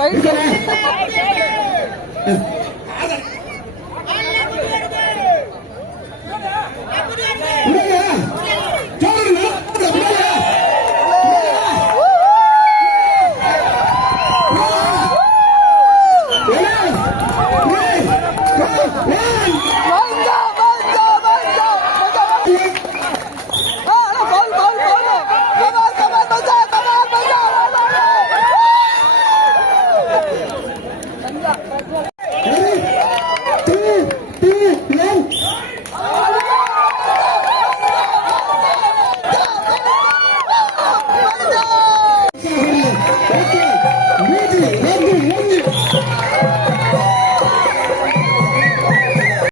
பயிர்களை